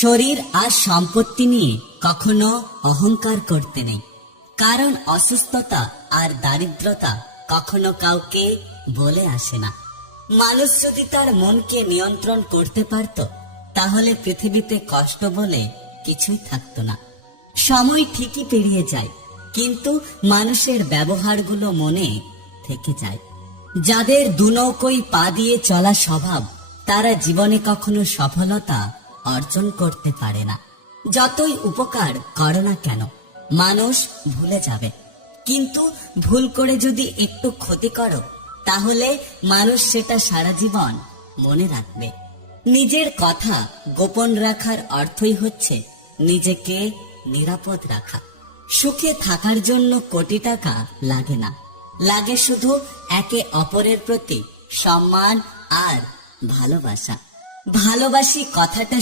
শরীর আর সম্পত্তি নিয়ে কখনো অহংকার করতে নেই, কারণ অসুস্থতা আর দারিদ্রতা কখনো কাউকে বলে আসে না। মানুষ যদি তার মনকে নিয়ন্ত্রণ করতে পারত, তাহলে পৃথিবীতে কষ্ট বলে কিছুই থাকতো না। সময় ঠিকই পেরিয়ে যায়, কিন্তু মানুষের ব্যবহারগুলো মনে থেকে যায়। যাদের দুনৌকোই পা দিয়ে চলা স্বভাব, তারা জীবনে কখনো সফলতা অর্জন করতে পারে না। যতই উপকার করো না কেন, মানুষ ভুলে যাবে, কিন্তু ভুল করে যদি একটু ক্ষতি করো, তাহলে মানুষ সেটা সারা জীবন মনে রাখবে। নিজের কথা গোপন রাখার অর্থই হচ্ছে নিজেকে নিরাপদ রাখা। সুখে থাকার জন্য কোটি টাকা লাগে না, লাগে শুধু একে অপরের প্রতি সম্মান আর ভালোবাসা। ভালোবাসি কথাটা